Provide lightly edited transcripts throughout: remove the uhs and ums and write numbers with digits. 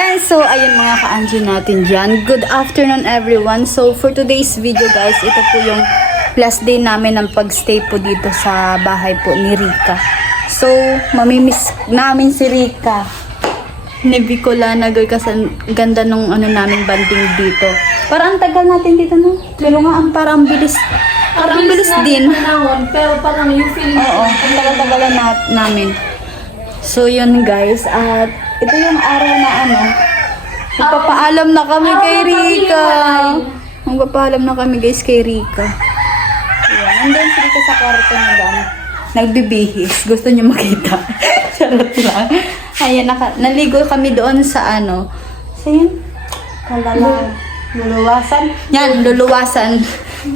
Yan, so ayun mga ka-Anjo natin dyan. Good afternoon everyone. So for today's video guys, ito po yung last day namin ng pagstay po dito sa bahay po ni Rika. So mamimiss namin si Rika. Ni Bicolana kasi ganda nung ano namin banding dito. Parang ang tagal natin dito no? Pero nga parang bilis. Parang bilis din. Panahon, pero parang yung feeling. Oo, ang tagal-tagalan namin. So yun guys, at ito yung araw na ano, magpapaalam na kami kay Rika. Magpapaalam na kami guys kay Rika. Ayan, nandun si Rika sa kwarto na lang. Nagbibihis. Gusto niyo makita. Charot lang. Ayan, naligo kami doon sa ano. Sa yun? Luluwasan? Yan, luluwasan.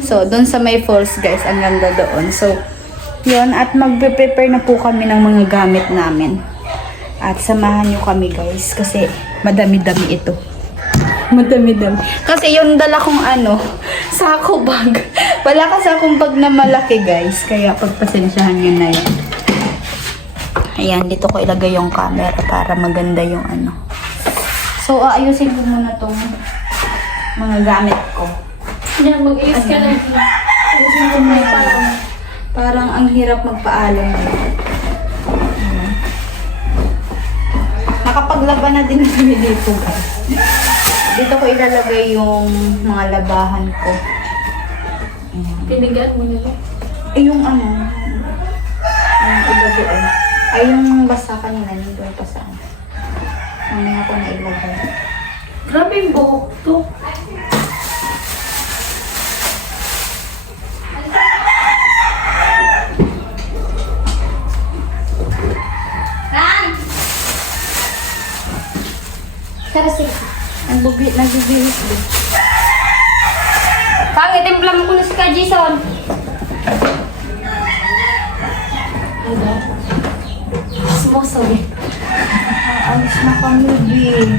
So, doon sa may falls guys. Ang ganda doon. So, yun. At magpe-prepare na po kami ng mga gamit namin. At samahan nyo kami guys. Kasi madami-dami ito. Madami-dami. Kasi yung dala kong ano, sako bag. Wala kasi akong bag na malaki guys. Kaya pagpasensyahan nyo na yan. Ayan, dito ko ilagay yung camera para maganda yung ano. So, ayusin ko muna tong mga gamit ko. Yan, mag-iis ka na. Ayusin ko may parang. Parang ang hirap magpaalam. Nakapaglaban na din kami dito guys. Dito ko ilalagay yung mga labahan ko. Pinigaan mo nila. Yung ano, yung iba doon. Ay, yung basa kanina, yung doon pa saan. Mamaya ko na ilagay. Grabe yung buhok to. Kasi, nagbibihis din. Pangit, timpla mo ko na si Kajison. Smosoy. Alis na kami, Bin.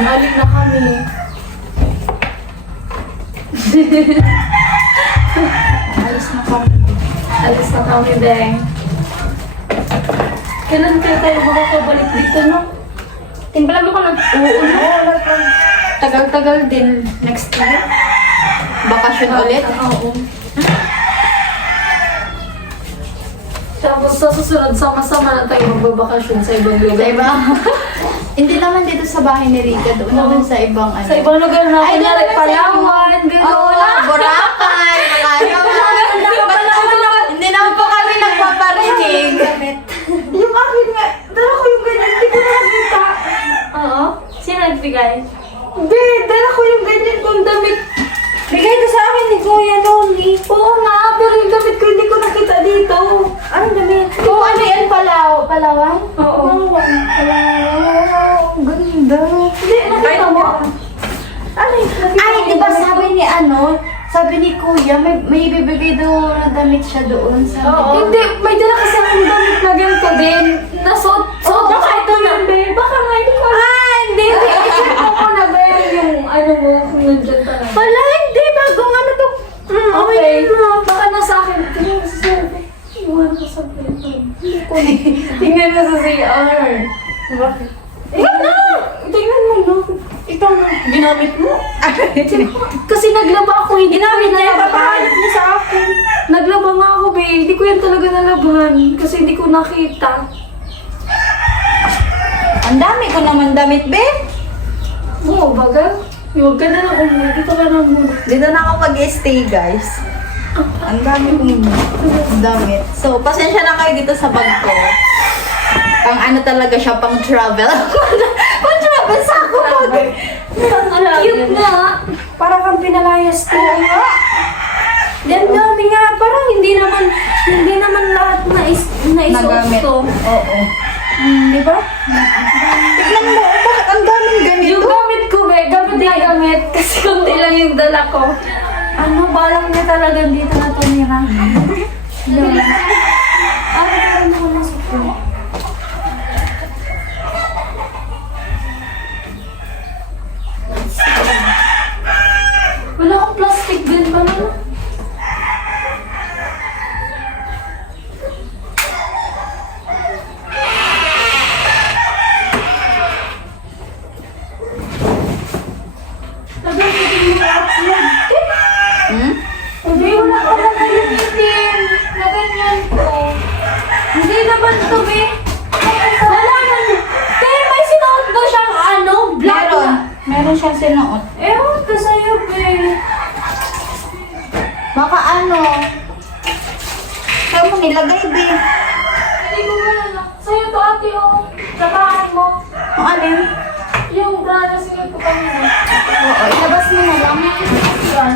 Nalik na kami. Alis na kami. Alis na kami, Beng. Kailan kayo tayo makakabalik dito, no? Timpla mo ko na. Oo, no? Tagal-tagal din. Next year. Bakasyon ulit. Oo. Tapos sa susunod, sama-sama na tayo magbabakasyon sa ibang Sa lugar. iba. Hindi naman dito sa bahay ni Rika. Doon naman sa ibang ano. Sa ibang lugar na, Ay, kunyari, doon naman sa Palawan, gano'n. Boracay, Hindi naman po kami nagpaparinig. Yung akin nga, dala ko yung ganyan, hindi ko nakita. Oo. Sino nagbigay? Hindi, dala ko yung ganyan kong damit. Bigay ko sa akin ni Kuya Noli. Oo nga, pero yung damit ko hindi ko nakita dito. Anong damit? Oo, ano yan? Palawan? Oo. Ganda. Hindi, nakita mo. Ano yun? Ay, di ba sabi ni Kuya, may ibibigay daw na damit siya doon sa... Oo. Hindi, may dala kasi akong damit na ganito din. Nasuot. Baka ito lang, be. Baka nga, hindi ko alam. hindi. I-check mo na ba yung ano mo kung nandiyan ka na. Wala, hindi. Bagong ano to. Okay. Baka nasa akin. Tingnan mo sa survey. Iwan ko sa pilihan. Hindi ko na. Tingnan mo sa CR. Bakit? Tingnan mo, no? Ito na. Ginamit mo? Kasi naglaba ako, hindi Ginamit ko niya. nalabahan. Papahanap niya sa akin. Naglaba nga ako, be. Hindi ko yan talaga nalabahan. Kasi hindi ko nakita. Ang dami ko naman damit, be. Oo, bagal. Huwag ka na lang umuwi. Dito ka na muna. Dito na ako mag-stay, guys. Ang dami kong damit. So, pasensya na kayo dito sa bag ko. Pang ano talaga siya, pang travel. Pang travel sa ako bag. Ang cute nga. Para kang pinalayas ko. Ang dami nga. Parang hindi naman lahat na Nagamit. to. Oo. Di ba? Tignan mo, bakit ang daming ganito? Yung gamit ko, be. Gamit na gamit. Kasi konti lang yung dala ko. Ano, balak niya talaga dito na tumira. Ano ko na sa Wala akong plastic din pala. Tagal ko din upload. Hmm? Hindi, wala ka na kayo itim. Na ganyan ko. Hindi naman to, be. Wala man. Kaya may sinuot daw siyang ano, black Meron. na. Meron siyang sinuot. Ewan ko sa'yo, be. Baka ano? Saan mo nilagay, be? Hindi ko wala. Sa'yo to, ate, oh. Sa bahay mo. Ang alin? Yung bra na sinuot ko kanina. Oo, ilabas mo na lang. Yan.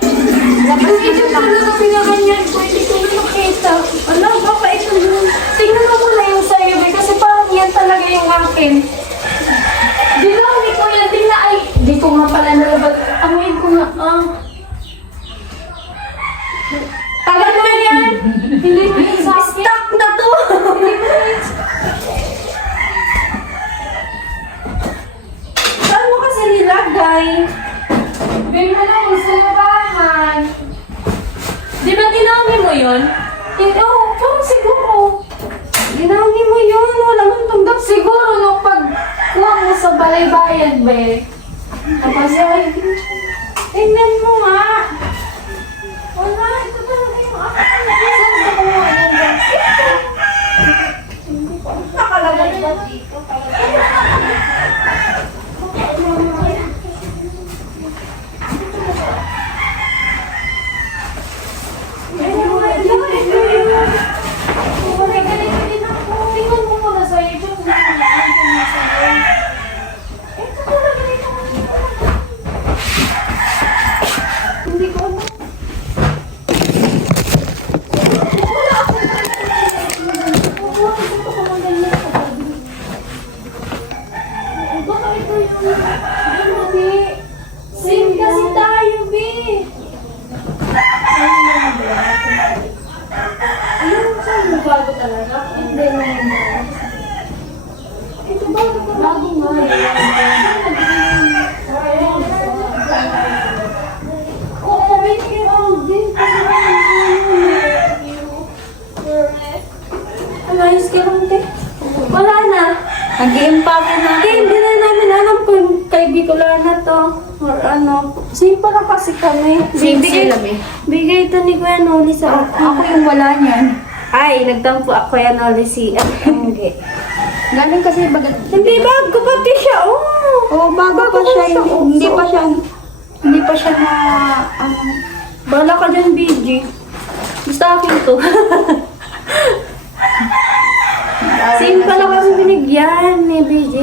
Ilabas mo Ito na lang. talaga pinaganyan ko. Hindi ko na nakita. Ala, baka ito yun. Tingnan mo muna yung sa'yo, be. Kasi parang yan talaga yung akin. Dinami ko yan. Tingnan, ay. Di ko nga pala nalabag. Amoyin ko nga. Tagal na yan. Hindi mo yun sa akin. Stuck na to. Hindi mo yun. Saan mo kasi nilagay? Bigyan mo lang sa labahan. Di ba dinami mo yun? Oo, parang siguro. Dinami mo yun. Wala mong tunggap siguro nung pagkuha mo sa balay-bayan, be. Tapos ay, tingnan mo nga. Wala, ito talaga yung akin. Saan ka kumuha yan, be? Ito. Nakalagay ba dito? Tingnan mo muna sa YouTube. Hindi ko alam. Baka ito yung same kasi tayo, be. Ayun, saan yung bago talaga? Hindi na yun. Ito bago ka. Bago nga. Oo, may kirang din. Alayos ka lang, te. Wala na. Nag-i-impake na. Hindi na namin alam kung kay Bicolana to. Or ano. Same pala kasi kami. Same sila, be. Bigay ito ni Kuya Noli sa akin. Ako yung wala niyan. Ay, nagtampo ako yan Noli si Angge. Galing kasi bagat. Hindi, bago pati siya. Oh, Oo, bago pa siya. Hindi pa siya na, ano. Bala ka dyan, BG. Basta akin to. Same pala kami binigyan ni BG.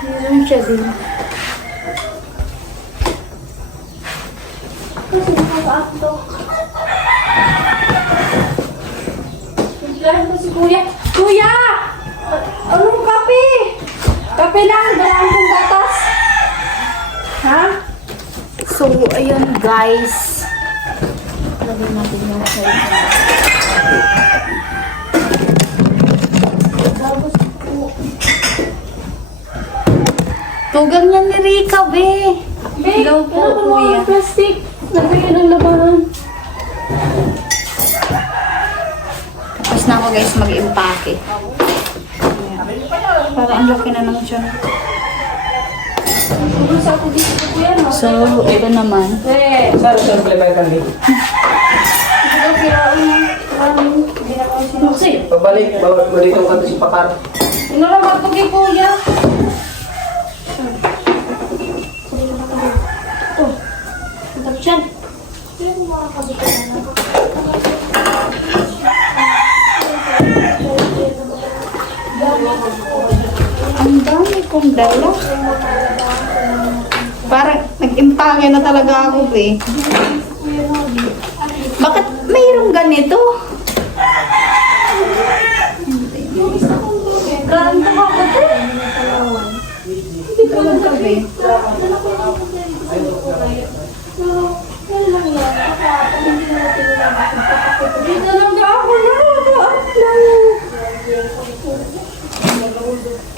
Meron siya din. Kasi nakaka-upto. Biglaan ko si Kuya. Kuya! Anong kape? Kape lang, dalaan kong gatas. Ha? So, ayun guys. Lagyan natin yung sa'yo. Tapos po. Tugang niyan ni Rika, be. Babe, Hello po, ano ba Kuya. mga plastic? Nabigyan ng labanan. Tapos na ako guys mag-impake. Para ang laki na ng tiyan. Tulong sa ako dito ko yan. So, ito naman. Eh, Sir, simple ba kami? ito kiraan mo. Hindi na kami sinuksi. Pabalik, balik ang kanto si Pakar. Ano lang magpagi Kuya? Ito. Ito siyan. Sino mo makakabitan na lang? Ang dami kong dala. Parang nag-impake na talaga ako, be. Bakit mayroong ganito? Ganda ka ba ito? Hindi ko lang gabi. Dito lang ako na.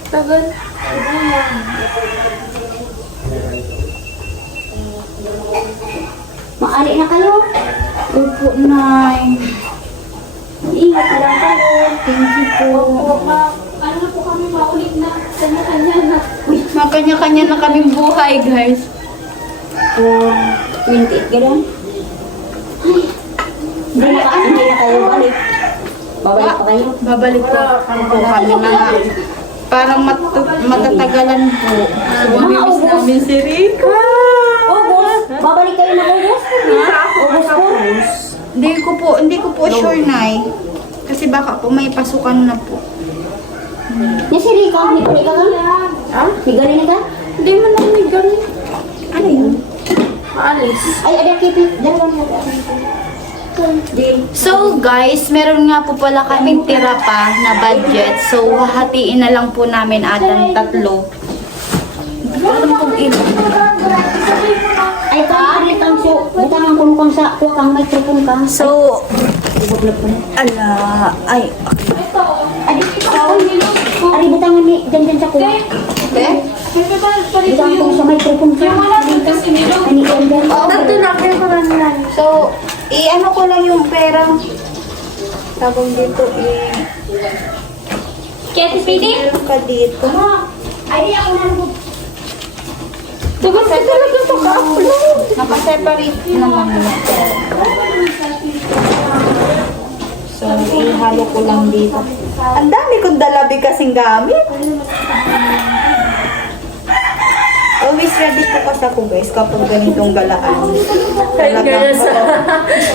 Tagal. Uwi na kayo. Opo, Nay. Ingat na lang kayo. Thank you po. Ano na po kami maulit na kanya-kanya na. Makanya-kanya na kaming buhay, guys. 28 ganun. Hindi na kayo balik. Babalik pa kayo. Babalik po kami mga parang matatagalan po. Mamimiss namin si Rika. August. Babalik kayo na August. August po. Hindi ko po sure, Nay. Kasi baka po may pasukan na po. Yan si Rika. May ka ka? Ha? May galing ka? Hindi man lang may ganun. Ano yun? Alis. Ay, ada kipit. Dalawang mo. So guys, meron nga po pala kaming tira pa na budget. So hahatiin na lang po namin atang tatlo. Hindi ko alam kung ilan. Ay, kahit kang so. Butang ang kuno kang sa kuha kang microphone ka. So, Ibog na po. ala, ay, okay. Ito. Ay, ari butangan ni dyan sa kuha. Okay? Siyempre ba, palit Butang ko yung... sa microphone ka. Yung wala din kasi nilo. Ani Ender. Tatlo na, pero parang So, i-ano ko lang yung pera. Tawag dito, Kaya pwede? meron ka dito. Ay, ako na nung Dapat ka talaga ito ka-upload. Nakaseparate naman yun. So, ihalo ko lang dito. Ang dami kong dalabi kasing gamit. Always ready po kasi ako guys kapag ganitong galaan.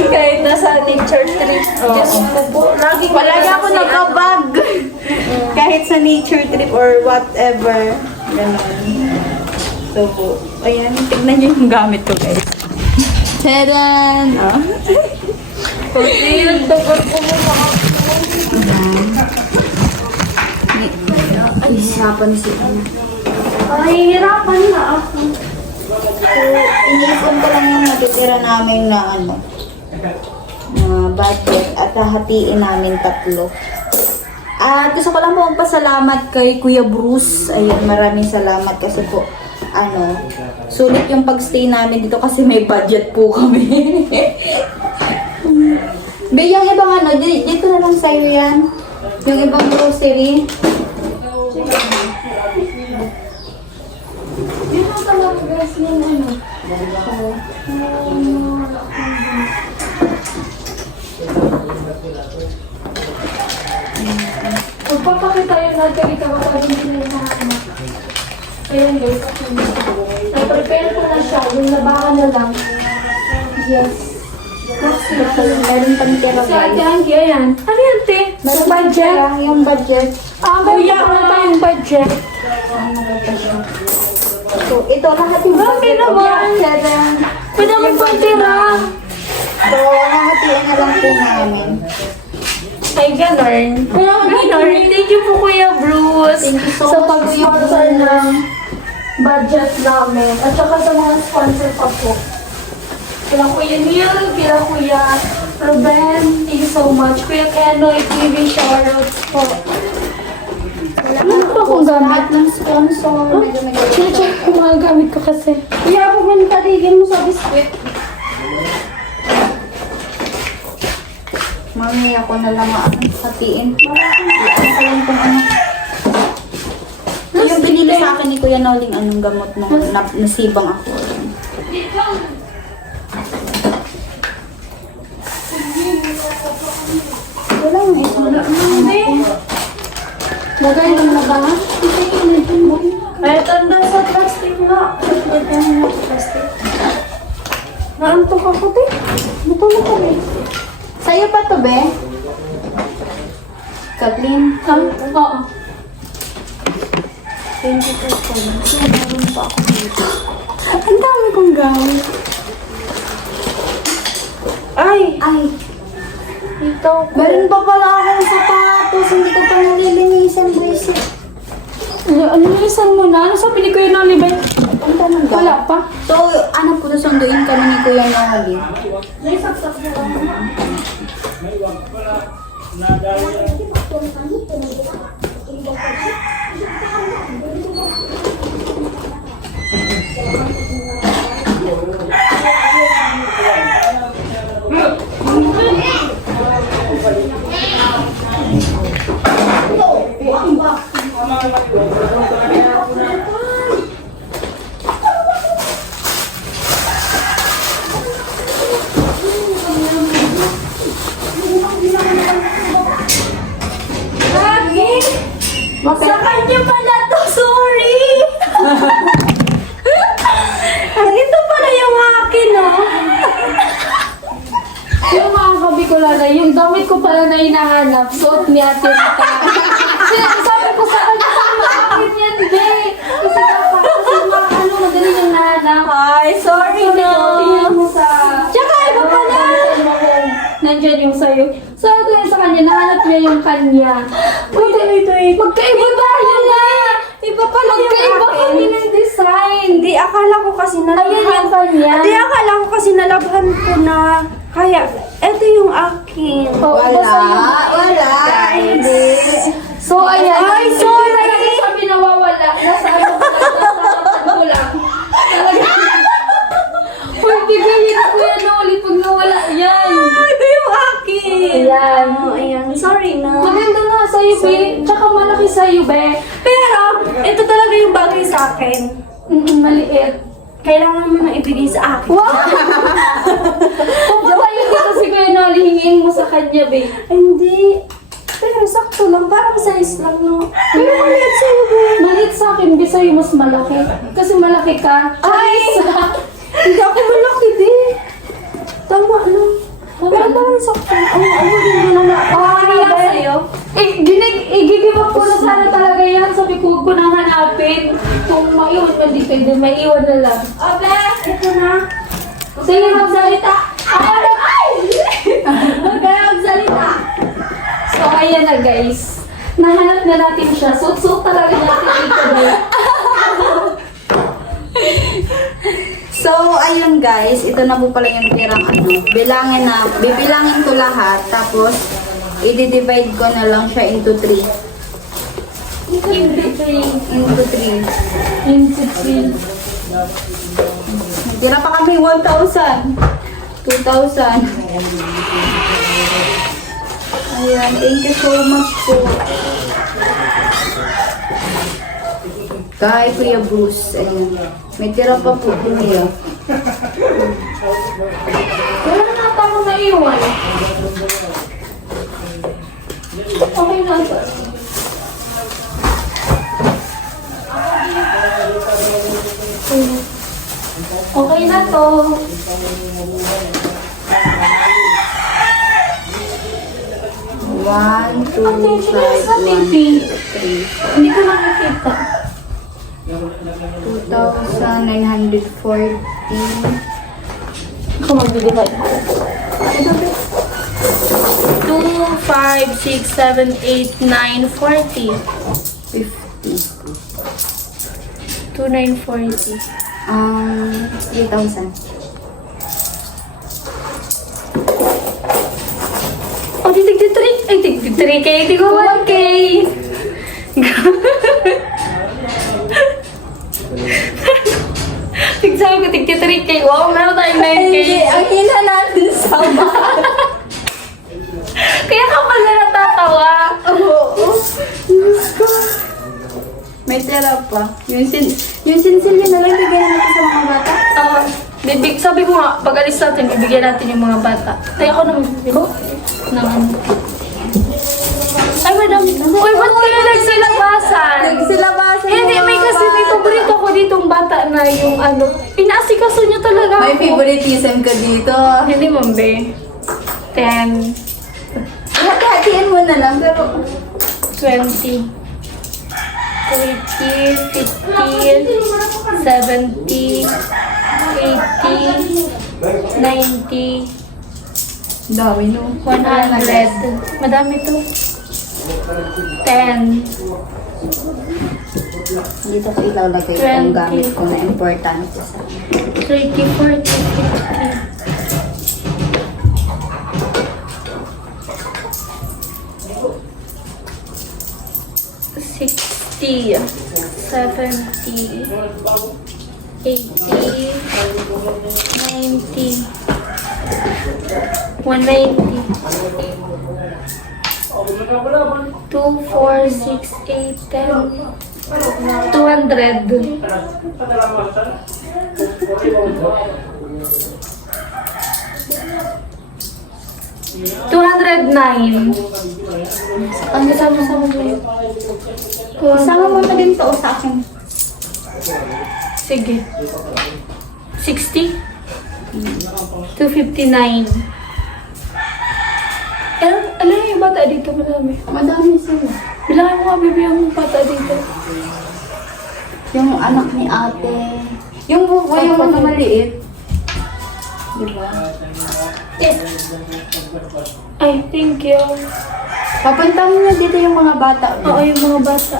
Kahit nasa nature trip. Diyos ko po. Lagi Palagi ako nakabag. Kahit sa nature trip or whatever. Ganon. So, ayan. Tignan nyo yung gamit ko guys. Tadaan! Oh. Kasi yun, dapat ko mo Ihirapan siya. Hihirapan na ako. So, iniipon ko lang yung natitira namin na na budget at hahatiin namin tatlo. At gusto ko lang po magpasalamat kay Kuya Bruce. Ayun, maraming salamat kasi po sulit yung pagstay namin dito kasi may budget po kami. Be, yung ibang dito na lang sa'yo yan. Yung ibang grocery. Dito talaga guys yung ano. Magpapakita yun natin ito kapag hindi na nahanap. Ayun guys, na-prepare ko na siya. Yung labahan na lang. Yes. Meron pang tira Si Ate Angie, ayan. Ano yan, te? Meron Sa pang budget? tira, yung budget. Kuya, wala tayong budget. So, ito lahat yung Grabe naman. Pwede naman pang tira. So, hahatiin na lang po namin. Ay, ganun. Ganun. Thank you po, Kuya Bruce. Thank you so sa much, pag-sponsor Kuya Bruce. ng budget namin. At saka sa mga sponsor pa po. Kila Kuya Neil, kila Kuya Ruben, thank you so much. Kuya Kenoy, TV shoutout po. Ano pa kung gamit ng sponsor? Check ko mga gamit ko kasi. Kuya, kung ganun taligin mo sa biscuit. Mami, ako na lang hatiin. Ano pa lang kung ano. Yung binili sa akin ni Kuya Noling anong gamot nung nasibang ako. Wala yung isang Lagay lang na ba? Ay, tanda sa plastic na. Lagay mo na plastic. Naantok ako, te. Matulog ka, be. Sa'yo pa to, be? Kathleen? Oo. Thank you po so much. Meron pa ako dito. Ang dami kong gamit. Ay! Ay, Ito. meron pa pala akong sapatos. Hindi ko pa nalilinisan, Gracie. Ano nilisan mo na? Ano sabi ni Kuya Nolibay? Ang tanong ka. Wala pa. So, ano po, sunduin kami ni Kuya Noli. Naisaksak mo lang. ko pala na hinahanap. Suot ni Ate Rita. Sabi ko sa kanya, sama akin yan, hindi. Kasi madali yung nahanap. Ay, sorry na. Tingnan mo sa... Tsaka iba pala. Nandiyan yung sa'yo. So, ito yung sa kanya, nahanap niya yung kanya. Wait. Magkaiba tayo na. Iba pala yung Magkaiba akin. kami ng design. Hindi, akala ko kasi Ayan yung nalabhan. kanya. Hindi, akala ko kasi nalabhan ko na. Kaya, eto yung akin. Oh, iba sa'yo. Hindi. So, ayan. Ay, so, sorry. talaga sabi nawawala. Nasa ano ko lang. Talaga. Uy, bigayin ko yan na ulit pag nawala. Yan. Ito yung akin. Ayan. Oh, ayan. Sorry na. Maganda nga sa'yo, be. Tsaka malaki sa'yo, be. Pero, ito talaga yung bagay sa akin. Maliit. Kailangan mo na ibigay sa akin. Wow! Pupunta yun dito si Kuya Noli, hingin mo sa kanya, be. Ay, hindi. Pero sakto lang. Parang size lang, no? Pero maliit sa'yo, be. Maliit sa akin, be. Sa'yo mas malaki. Kasi malaki ka. Ay! Hindi ako malaki, be. Tama lang. Pero parang sakto. Hindi na na. Ano yan sa'yo? Igigibak ko na sana talaga yan. Sabi ko, huwag ko nang hanapin. Kung maiwan mo, di pwede. Maiwan na lang. Ate, ito na. Sige, magsalita. Ay! Huwag kayo magsalita. So, ayan na guys. Nahanap na natin siya. Suot-suot talaga natin ito na. So, ayun guys, ito na po pala yung tirang bibilangin ko lahat, tapos i-divide ko na lang siya into 3. Into three. Into 3. Into three. Tira pa kami 1,000. 2,000. Ayan, thank you so much po. Kay Kuya Bruce. Ayan. May tira pa po Kuya. Wala na ata akong naiwan. Okay na ito. Okay na to. 1, 2, Ate, sinilas na 5, 1, TV. Hindi ko nakikita. 2,940. Ako mag-divide ko. 2, 5, 6, 7, 8, 9, 40. 50. 2, 9, 40. 3,000. Oh, tigtig 3. Ay, tigtig 3K. Tigtig 1K. Tigsabi ko, tigtig 3K. Wow, meron tayong 9K. Ang hina natin sa Kaya ka pala natatawa. May tira pa. Yung sinsilyo na lang, bigyan natin sa mga bata. Sabi ko nga, pag alis natin, bibigyan natin yung mga bata. Ay, ako naman bibigyan. Ay, madam. Uy, ba't kayo nagsilabasan? Nagsilabasan Hindi, may kasi may paborito ko ditong bata na yung ano. Inaasikaso niya talaga May ako. favoritism ka dito. Hindi, Mambe. 10, Hatiin mo na lang, pero 20, 30, 50, 70, 80, 90, dami no. 100. Madami to. 10. Dito ko ilalagay yung gamit ko na importante sa akin. 30, 40, 50. $60, $70, $80, $90, $190, 2, 4, 6, 8, 10, 200. $209. Ang sama-sama mo yun. Sama mo pa din to sa akin. Sige. 60? 259. Ano yung bata dito? Madami. Madami sila. Bilangin mo nga, baby, yung bata dito. Yung anak ni ate. Yung ano maliit. Diba? Ay, thank you. Papuntahan niyo dito yung mga bata. Oo, yung mga bata.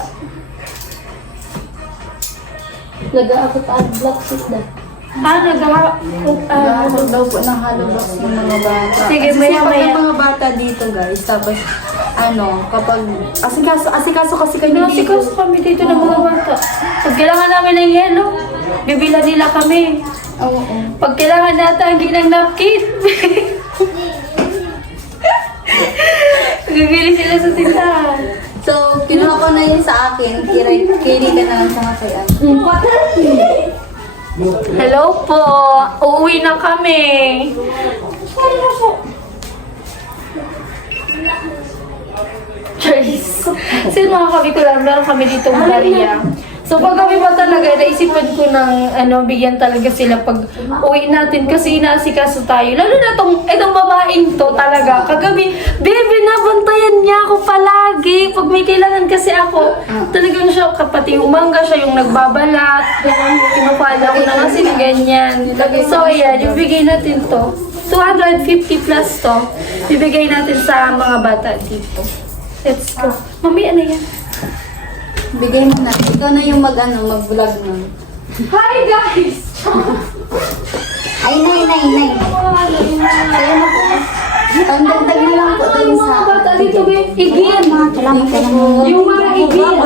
Nag-aabot at black seat na. Naghahabol daw po ng halobos ng mga bata. Sige, Kasi maya, pag maya. may mga bata dito guys, tapos kapag asikaso kasi kayo dito. Nasikaso kami dito ng mga bata. Pag kailangan namin ng yelo, bibila nila kami. Oo. Pag kailangan natanggi ng napkin, bibili sila sa tindahan. So, kinuha ko na yun sa akin. Kiri ka na lang sa kay Hello po! Uuwi na kami! Charis! Sino mga kami ko lang, meron kami dito Maria. So pag kami ba talaga, naisipan ko ng bigyan talaga sila pag uwi natin kasi inaasikaso tayo. Lalo na itong babaeng to talaga. Kagabi, baby, nabantayan niya ako palagi. Pag may kailangan kasi ako, talagang siya, kapati umangga siya yung nagbabalat. Pinupala ko na kasi ganyan. So ayan, ibigay natin to. 250 plus to. Ibigay natin sa mga bata dito. Let's go. Mamaya na yan. Bigay mo na. Ikaw na yung mag-vlog nun. Hi guys! Ay, nay. Kaya na po. Pandagdag na lang po tayo Yung sa... mga bata dito, babe. Igin! Salamat. Yung mga igin.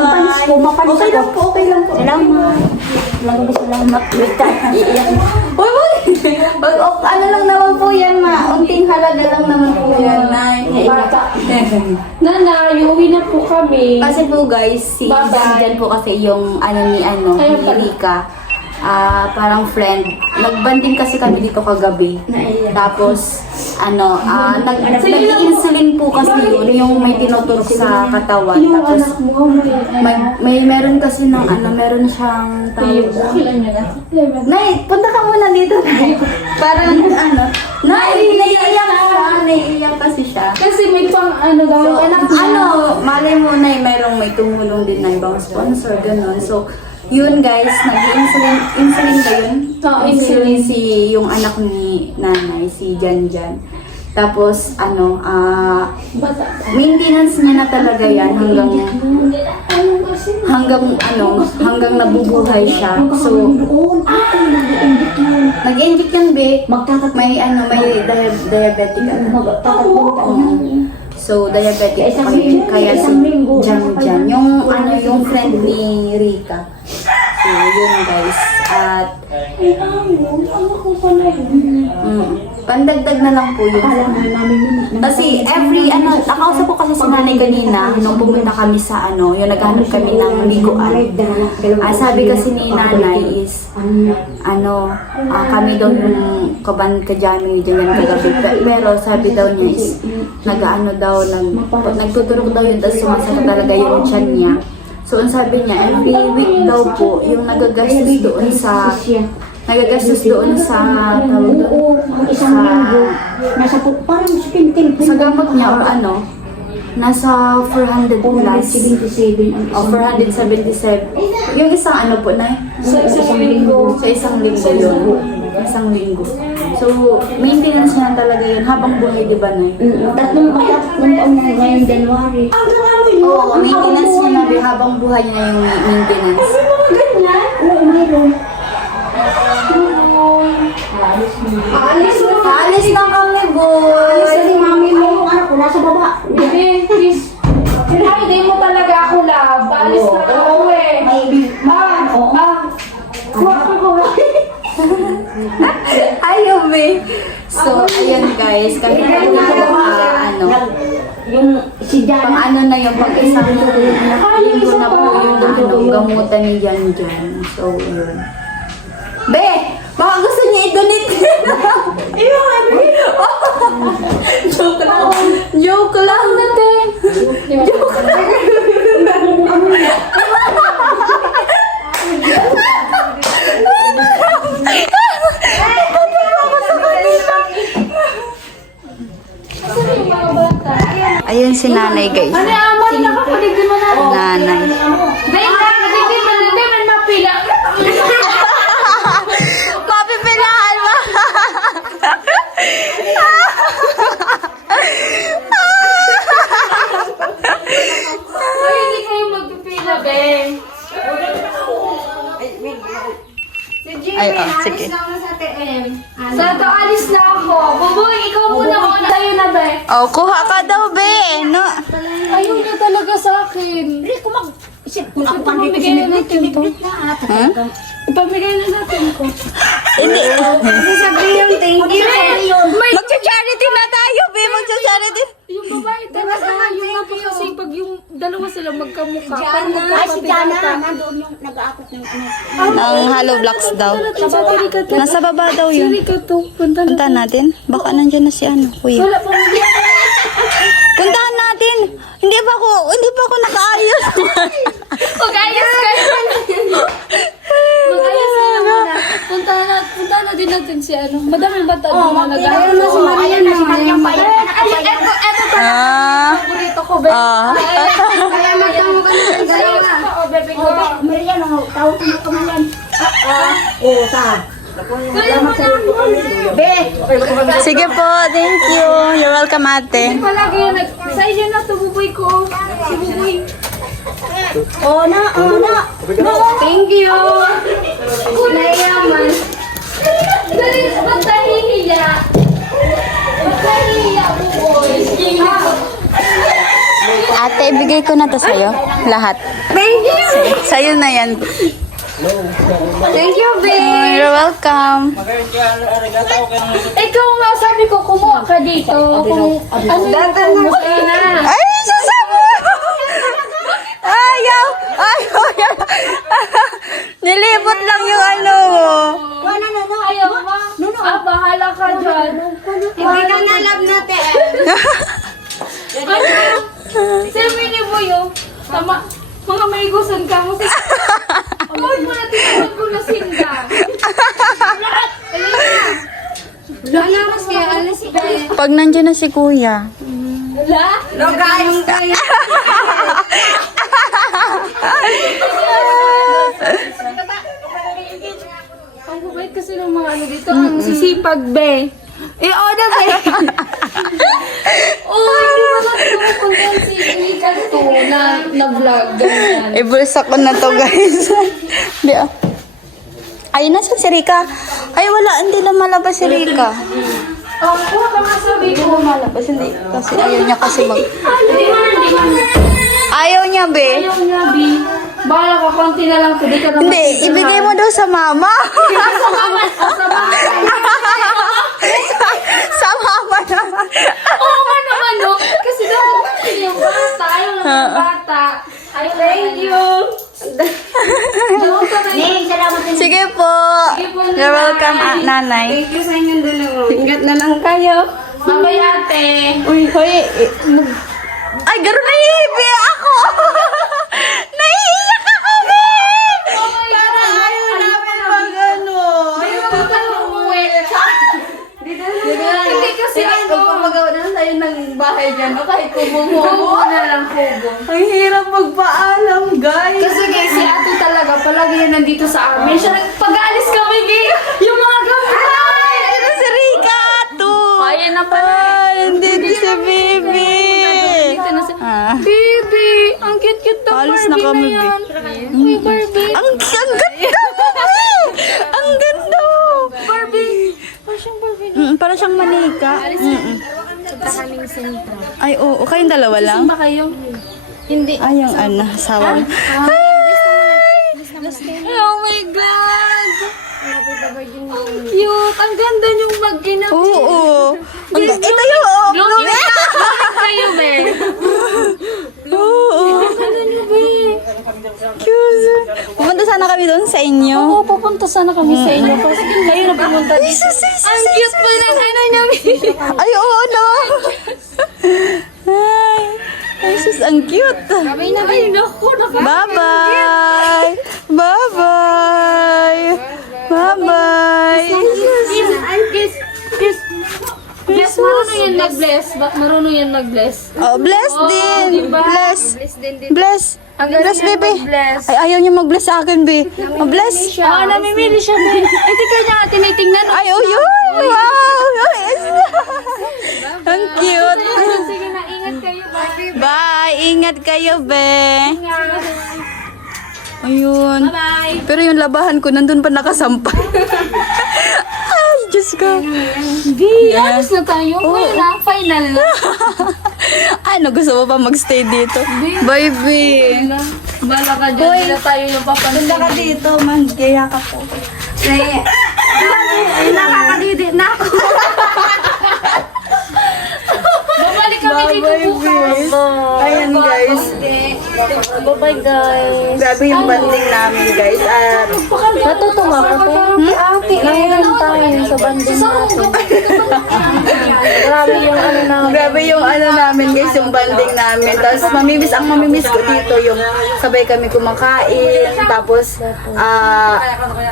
Okay lang po. Salamat. Salamat. Iiyak. Uy! Ano lang naman po yan, ma. Unting halaga lang naman po yan, nay. Bata. Nana, uwi na po kami. Kasi po guys, si Bye-bye. Jan po kasi yung ni Ayun pala. Rika. Parang friend. Nagbanding kasi kami dito kagabi. Tapos, nag-insulin po kasi yun, yung may tinuturok sa katawan. Tapos, meron kasi meron siyang tawag. Nay, punta ka muna dito, Nay. Parang, naiiyak kasi siya. Kasi may pang daw So, yung anak niya. malay mo na may tumulong din na ibang sponsor, ganun. So, yun guys, nag-insulin ba yun? Oo, Insulin yung anak ni nanay, si Janjan. Tapos, Bata. maintenance niya na talaga yan hanggang nabubuhay siya. So, nag-inject yan, be. May diabetic So, diabetic kaya si Jan. Yung friend ni Rika. So, yun guys. At, pandagdag na lang po yun. Kasi nakausap ko kasi si nanay kanina, nung pumunta kami sa yung naghanap kami ng liguan. Sabi kasi ni nanay is, kami daw yung kadyami dyan kagabi. Pero sabi daw niya is, nagtuturok daw yun, tapos sumasakit talaga yung tiyan niya. So, ang sabi niya, every week daw po, yung nagagastos doon sa Isang linggo. Nasa parang 15. sa gamot niya or nasa 400 plus. 477. O 477. Yung isang po na Sa isang linggo. Sa isang linggo yun. Isang linggo. So, maintenance niya talaga yun habang buhay, di ba, Nay? Tatlong taon na ngayong January. Oo, maintenance niya na habang buhay niya yung maintenance. Oo, mayroon. Alis na kami, boy! Kasi mami mo yung anak ko nasa baba. Baby, please. Hindi mo talaga ako love. Alis na ako eh. Ayaw, be! So, ayan guys, kahit Yung si Jana. na yung pag-isang linggo na po yung gamutan ni Jan. So, yun. Be! Baka gusto niya i-donate. Joke lang. Joke lang natin. Joke lang. Saan yung mga bata? natin si nanay, guys. Ano yung aman na kapaligin mo na? Nanay. Dahil na, nagiging na natin, may mapila. Mapipilahan mo! Ay, hindi kayo magpipila, Ben. Ay, sige. Sa to, alis na ako. Buboy, ikaw muna muna. Tayo na, be. Oh, kuha ka daw, be. No? Ayaw niya talaga sa akin. Hindi ko mag... Isip ko ako Ipamigay na natin to. Huh? Ipamigay na natin ko. Hindi. Sasabihin yung thank you. Magcha-charity na tayo, be. Magcha-charity. Yung babae talaga, yung napakasipag, yung dalawa sila magkamukha. Ay, si Jana. Nandoon yung nag-aakot ng ano. Ang hollow blocks daw. Nasa baba daw yun. Siri ka to. Punta na. Puntahan natin. Baka nandyan na si ano, kuya. Wala pang Puntahan natin. Hindi pa ako nakaayos. Mag-ayos kayo. Mag-ayos ka na muna. Puntahan na din natin si ano. Madaming bata doon na nag-ayos. Ayan na si Mariam pa. Eto pa. Ah. Paborito ko, be. Ah. Kaya magtango ka na sa dalawa. Oo, bebe ko. Marian, tawag ko na kamalan. Oo, ta. Be, Sige po, thank you. You're welcome, ate. Palagi yan. Sa inyo na to, buboy ko. Si buboy. ona. Thank you. Nayaman. Dali, ba't nahihiya? Ba't nahihiya, buboy? Ate, ibigay ko na to sa'yo. Lahat. Thank you. Sa'yo na yan. Thank you, Oh, babe. you're welcome. Ikaw nga, sabi ko, kumuha ka dito. Kung ano yung kumuha na. Ay, sasama! Ayaw! Ayaw! Nilibot lang yung ano mo. Ayaw ma. Bahala ka dyan. Hindi ka na love natin. Ano? Sabi ni Boyo, tama, mga maigusan ka mo. Huwag mo na tinawag ko na sinda. Alas kaya, alas kaya. Pag nandiyan na si kuya. Wala? No guys. Ang bubait kasi ng mga ano dito. Ang sisipag, be. I-order, be. Oh, hindi mo lang tumupunta si Ilikan to na vlog. Ganyan. Ibulsa ko na to, guys. Di ah. Ay, nasa si Rika? Ay, wala. Hindi na malabas si Rika. Oh, kuha ka nga sabi ko. Malabas, hindi. Kasi ayaw niya kasi mag... Hindi mo. Ayaw niya, be. Ayaw niya, Bi. Bahala ka, konti na lang. Hindi ka naman. Hindi, ibigay mo daw sa mama. Sa mama. Sa mama. Sa mama naman. Oo nga naman, no? Kasi daw, yung bata. Ayaw lang ng bata. Ay, thank you. Doon ka na. Ning, salamat din. Sige po. You're welcome, nanay. Thank you sa inyong dalawa. Ingat na lang kayo. Babay, ate. Uy, hoy. Ay, gano'n naiibi ako. Naiiyak ako, be. Para ayaw namin Mag-ano. Ayaw ka na umuwi. Hindi kasi ano. Pagpapagawa na tayo ng bahay dyan, o kahit kubo Na lang, kubo. Ang hirap magpaalam, guys. Kasi guys, si ate talaga, palagi yan nandito sa amin. Siya, pag-alis kami, gay, yung mga gamit. Ay, ito si Rika, to. Ayan na pala. Ay, hindi si Bibi. Dito na si... Ah. Baby, ang cute-cute ng Halos Barbie na kami, na yan. Uy, Barbie. Ang ganda mo, ang ganda mo. Barbie. Parang siyang Barbie. Para siyang manika. Sa kaming senta. Ay, oo. Kayong dalawa lang? Ba kayo? Hindi. Ay, yung ano, sawa. Oh my God! Ang cute! Ang ganda niyong mag-ina. Oo. Ito yung... Lumit kayo, be. Oo. Ang ganda niyo, be. Cute. Pupunta sana kami doon sa inyo. Oo, pupunta sana kami sa inyo. Kasi kayo na pumunta Ay, dito. sus, sus, sus, Ang sus, cute po ng ano niyo, be. Ay, oo, no. Ay, ay, sus, ang cute. Ay, naku, naku. Bye-bye. Bye-bye. Bye-bye. Kiss, kiss, kiss. Kiss marunong yan mag-bless. Ba't marunong yan mag-bless? Oh, bless din. diba? Bless. Bless. Bless, baby. Mag-bless. Ay, ayaw niya mag-bless sa akin, be. Oh, bless. Oo, namimili siya, be. Ay, di kaya nga tinitingnan. Ay, oh, yun. Wow. Yes. Ang cute. Sige na, ingat kayo. Bye. Bye. Ingat kayo, be. Ayun. Bye. Pero yung labahan ko, nandun pa nakasampay. Ay, Diyos ko. Di, alis na tayo. Ngayon na, final na. Ano, gusto mo pa magstay dito? Baby. Bala ka dyan, hindi na tayo yung papansin. Punta ka dito, man. Kaya ka po. Nakakadidi na ako. Babalik kami dito bukas. Ayan, guys. Bye-bye, guys. Grabe yung banding namin, guys. At Natutunga ko, te. Ate, ngayon tayo sa banding natin. Grabe yung ano na. grabe yung ano namin, guys, yung banding namin. Tapos ang mamimiss ko dito, yung sabay kami kumakain. Tapos,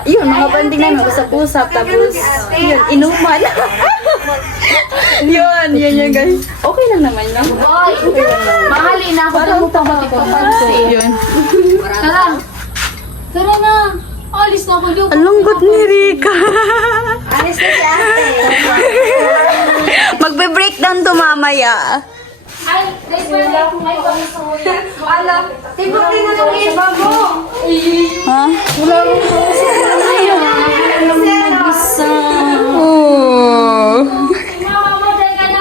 yun, mga banding namin, usap-usap. Tapos, yun, inuman. yun, guys. Okay lang naman, no? Mahali na ako. Yun. Tara. Tara na. Alis na ako. Ang lungkot ni Rika. Alis na si ate. Magbe-breakdown to mamaya. Ay, wala akong may pangisuya. Alam, tibok din na ng iba mo. Ha? Wala akong Oh. Mamamatay ka na.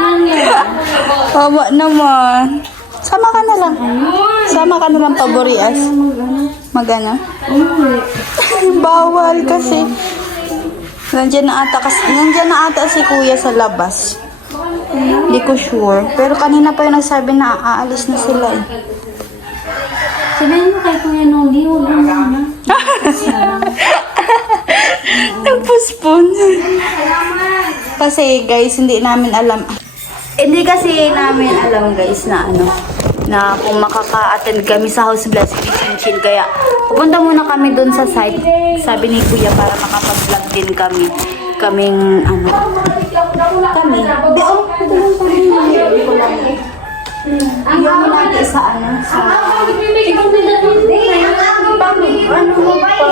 Tawa naman. Sama ka na lang. Sama ka na lang, paborias. Magano? Bawal kasi. Nandiyan na ata si kuya sa labas. Hindi ko sure. Pero kanina pa yung nagsabi na aalis na sila eh. Sabihin mo kay Kuya Noli, huwag mo na. Nagpuspon. Kasi guys, hindi namin alam. Hindi kasi namin alam guys na na kung makaka-attend kami sa house blessing ni Chinchin. Kaya pupunta muna kami dun sa site. Sabi ni Kuya para makapag-vlog din kami. Kami. Ang mo natin sa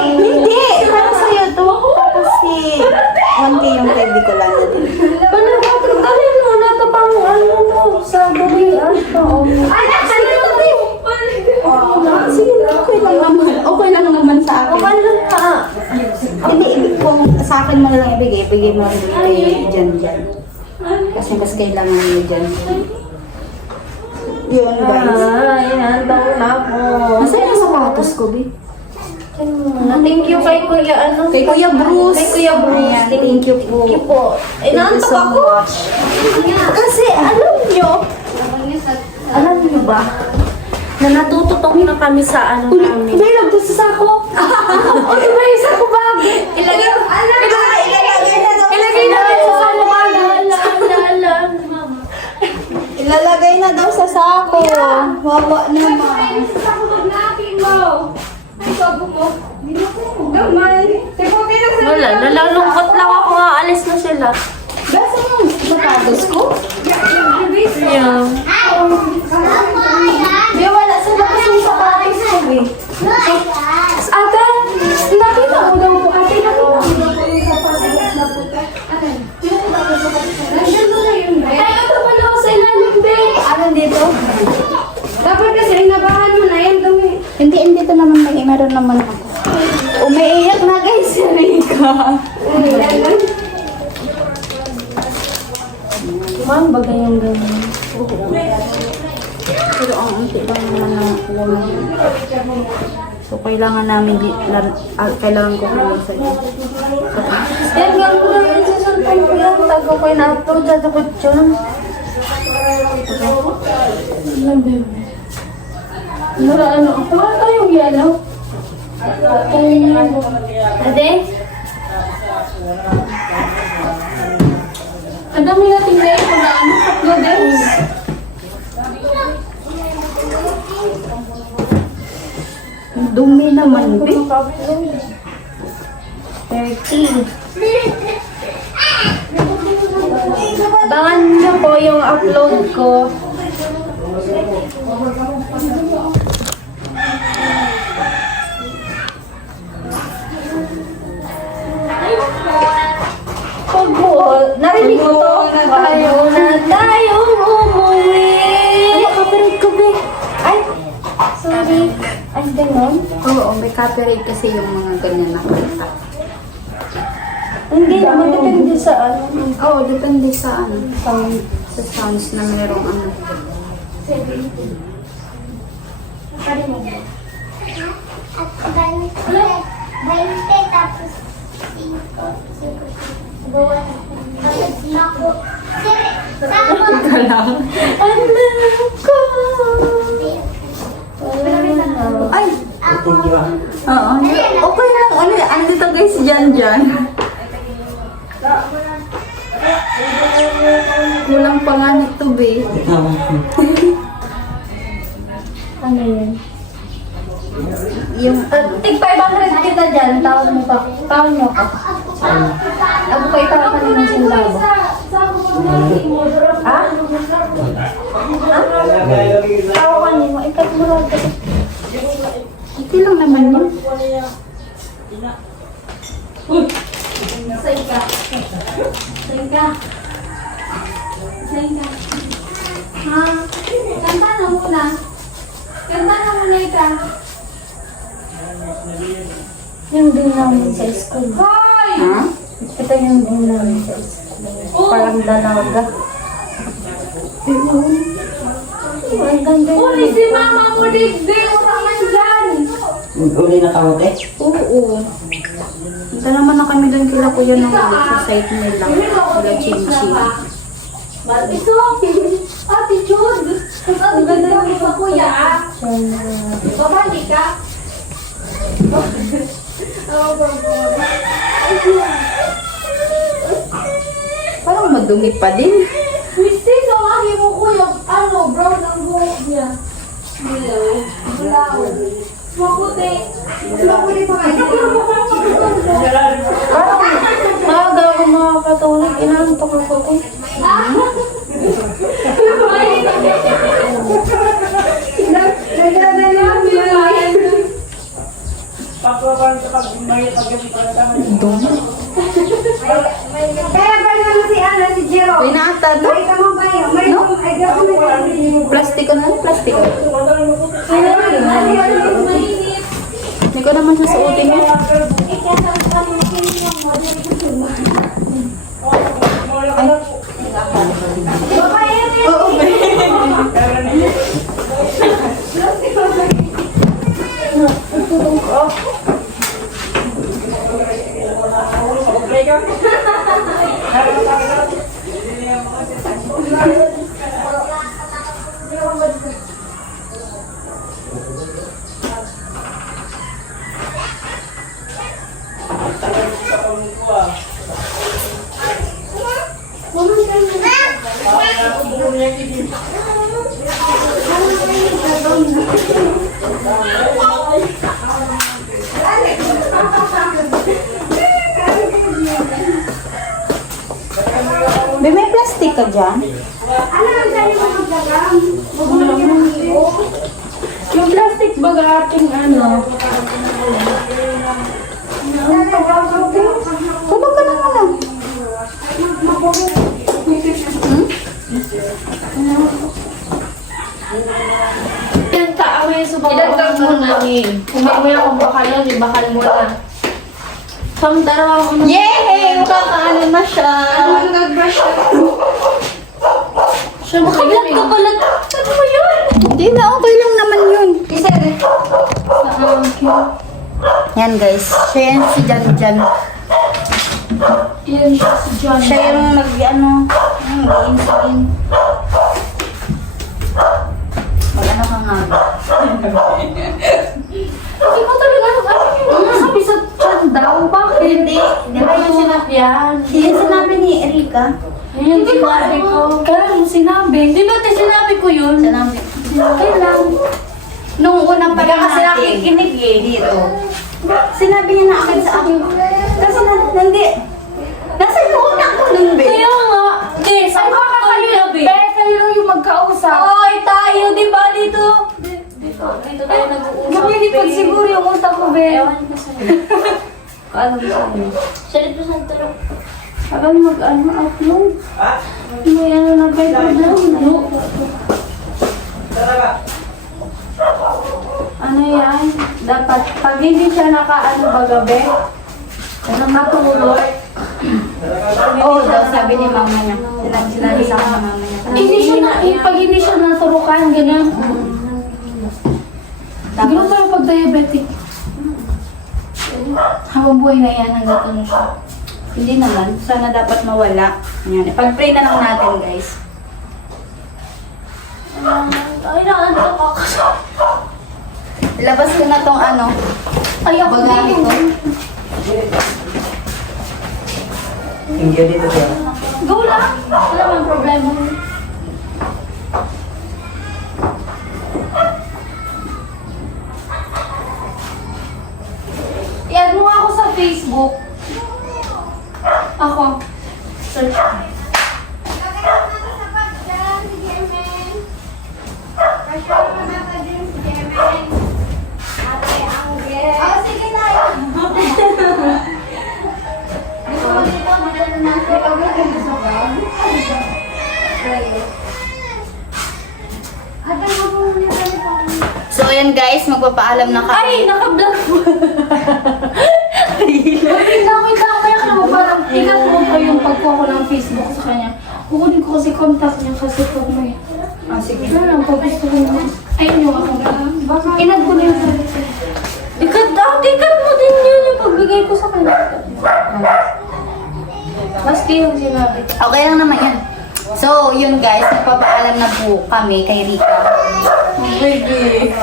Hindi! Para sa'yo to. Kasi 1K yung kay Bicolana din. Dalhin mo na ito pang sa gabihan. Sige na, okay lang naman. Okay lang naman sa akin. Okay lang ka. Hindi, kung sa akin mo na lang ibigay mo lang kay Jan. Kasi mas kailangan niyo dyan. Yun, guys. Ay, handaw na ako. Masaya yung sapatos ko, Bi. Thank you kay Kuya ano? Kay Kuya Bruce. Kay Kuya Bruce. Ayan, thank you po. Thank you po. Inaantok ako. Kasi alam niyo ba, na natututok na kami sa ano namin. May lagdas sa sako. O, diba yung sa kubagi? Ilagay na rin sa sako. Ilalagay na daw sa sako. Wawa naman. Wala, nalalungkot lang ako nga. Alis na sila. Basta yung sapatos ko? Yeah. Di, wala sa labas yung sapatos ko, Bi. Ate, nakita mo daw po. Ate, nakita mo daw po yung sapatos na puti. Ay, ito pala ako sa ilalim, be. Ano dito? Dapat kasi inabahan mo na yan daw eh. Hindi, dito naman meron naman ako. Umiiyak na guys, si Rika. Ma'am, bagay yung ganyan. Pero ang unti lang naman ng laman. So, kailangan namin, kailangan ko kung sa iyo. Yan, yan ko na rin sa cellphone ko yan. Tago ko yung na-upload. Dado ko dyan. Ano? Wala tayong yellow. Ade? Ang dami natin na ito na tatlo days. Dumi naman, Bi. 30. Abangan nyo po yung upload ko. Narinig mo to? Ayaw na tayong umuwi. Copyright ko, be. Ay, sorry. Ay, ganon? Oo, may copyright kasi yung mga ganyan na kanta. Hindi naman, depende sa ano. Oo, depende sa ano, sa sounds na merong ano. Ay! Oo. Okay lang. Ano, andito guys, dyan. Kulang pa nga nito, be. Ano yun? Yung, Tig 500 kita dyan. Tawag mo pa. Tawag mo pa. Ako pa itawag ka ng sindabo. Ha? Tawag ka niyo. Ikat mo lang. okay lang naman yun. Say ka. Ha? Kanta na muna. Ika. Yung din namin sa school. Hoy! Ha? Ito yung din namin sa school. Parang dalaga. Ang ganda yun. Uli si mama mo, digdi. Utang man dyan. Uli na kamote? Oo. Punta naman na kami doon kila kuya nung sa site nila. Kila Ching Ching. Ito. Ate Jude. Ang ganda ng sa kuya. Babali ka. Parang madumi pa din. Mistik, ang mo kuya. Ano, brown ang buhok niya. Bulaw. Maputi. Maputi pa kayo. Maaga ako makakatulog. Inantok ako ko. Pinata to? No? Plastiko na? Plastiko. Hindi ko naman susuotin mo. Be, may plastic ka dyan? Yung plastic bag ating ano. Kubag ka naman lang. Yan ka, away sa baba. Idagdag mo na. Kung mamaya kung bakal yun, ibakal mo na. Samdara ako na. Yay! Makakaano na siya. Nag-brush ka. Siya makagat ka pala. Ano mo yun? Hindi na, okay lang naman yun. Isa rin. Yan guys, siya yan si Jan Jan. Yan siya si John. Siya yung nag-in-in. Mag-ano ka nga. Hindi mo talaga sabi sa chat daw. Bakit? Hindi ba yung sinabi? Yan. Hindi yung sinabi ni Erika. Yan sinabi ko. Kaya yung sinabi. Di ba sinabi ko yun? Sinabi. Kailan? Nung unang pa lang kasi natin. nakikinig eh. Dito. Sinabi niya na agad sa akin. Kasi hindi. Nasa loob na ako Ewan ko sa'yo. Paano mo sa'yo? Salit mo sa tulog. Habang mag-upload. May na kayo download. Ano yan? Dapat, pag hindi siya naka-ano gabi, matulog. Oo, daw sabi ni mama niya. Sinabi sa akin ng mama niya. Pag hindi siya naturukan, ganyan. Ganun tayo pag diabetic. Habang buhay na yan, hanggang ano siya. Hindi naman. Sana dapat mawala. Yan. Pag-pray na lang natin, guys. Ay, naantok ako. Labas ko na tong ano. Ay, ako Bagahe ko. Thank you dito siya. Go lang. Wala mang problema. I-add mo ako sa Facebook. Ako. Search. So, ayan guys. Magpapaalam na kami. Ay, naka-block mo. Wait lang, kaya ka naman parang ikat mo pa yung pagkuha ko ng Facebook sa kanya. Kukunin ko kasi contact niya kasi pag may... Ah, sige. Ano lang, pag gusto ko na... Ayun yung ako. Inad ko na yung sabi ko. Ikat mo din yun yung pagbigay ko sa kanya. Maski yung sinabi. Okay lang naman yan. So, yun guys. Magpapaalam na po kami kay Rika. Baby.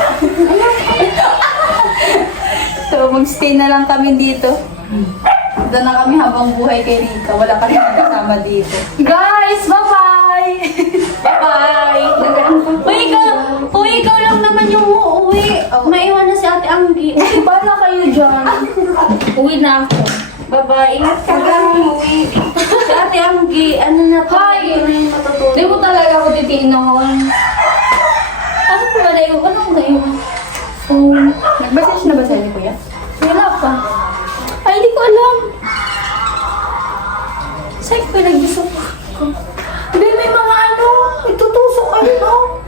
So, mag-stay na lang kami dito. Doon na kami habang buhay kay Rika. Wala kami kasama dito. Guys, bye-bye! Bye-bye! Ikaw lang naman yung uuwi. Maiwan na si Ate Anggi. Uy, bala kayo dyan. Uwi na ako. Bye-bye. Ingat ka lang. Uwi. Si Ate Anggi, ano na pa? Hi! Di mo talaga ako titinon. Ano pa ba na yun? Anong na yun? Nag-message na ba sa'yo ni Kuya? Wala pa. Ay, hindi ko alam. Saan ko nag-isok ko? Hindi, may mga ano. Itutusok kayo, no?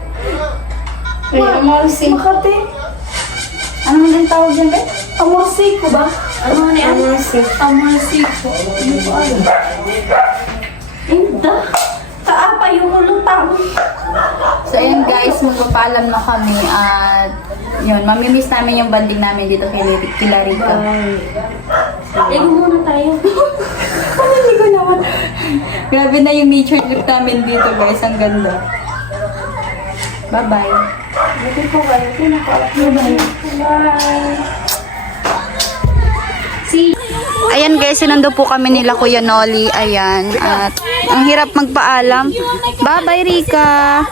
Amorsi. Makati. Ano man yung tawag dyan, guys? Amorsiko ba? Ano ni Amorsi. Amorsiko. Hindi ko alam. Hindi. Taapa yung ulutang. So, ayan guys, magpapaalam na kami at yun, mamimiss namin yung banding namin dito kay Larita. Ligo muna tayo. Hindi ko naman. Grabe na yung nature trip namin dito guys, ang ganda. Bye-bye. Buti po kayo. Bye. Ayan guys, sinundo po kami nila Kuya Noli. Ayan. At ang hirap magpaalam. Bye-bye Rika.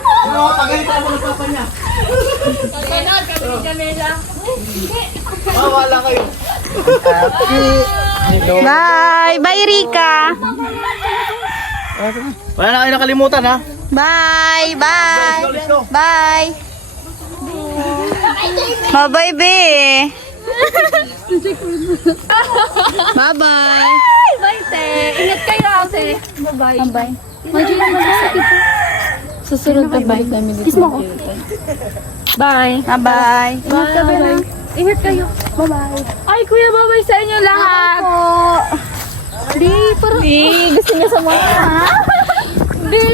Bye! Bye Rika! Wala na kayo nakalimutan ha? Bye! Bye! Bye! Bye-bye, be! Bye-bye! Bye, te. Ingat kayo, ate. Bye-bye. Bye-bye! Majin na mag-sakit. Susunod na bye kami dito. Kiss mo ko. Bye. Bye-bye! Ingat ka ba na? Ingat kayo. Bye-bye. Ay, kuya, bye-bye sa inyo lahat. Di, parang... Di, gusto niya sa mga, ha? Di.